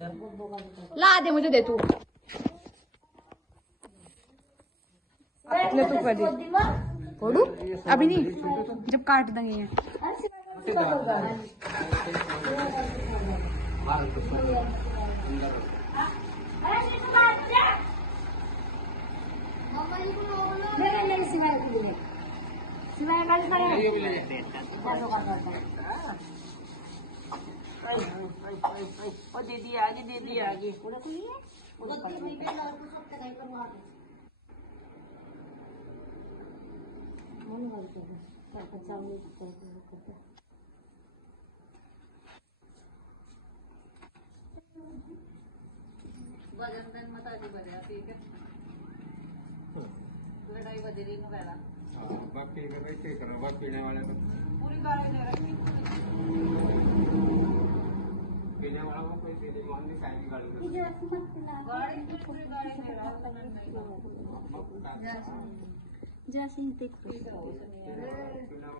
ला दे मुझे, दे तू, ले तू कर दे। फोड़ू अभी नहीं, जब काट देंगे ये। दीदी आगे, दीदी आगे। वजन मत आधी बढ़ेगा, ठीक है। लड़ाई बदल रही है पहला। बाकी का कैसे करो, बस पीने वाले को पूरी गाड़ी नहीं रखी। पीने वाला को कोई दे दे, मान ली साइड गाड़ी गाड़ी पूरी गाड़ी नहीं रहा। जैसे ही देख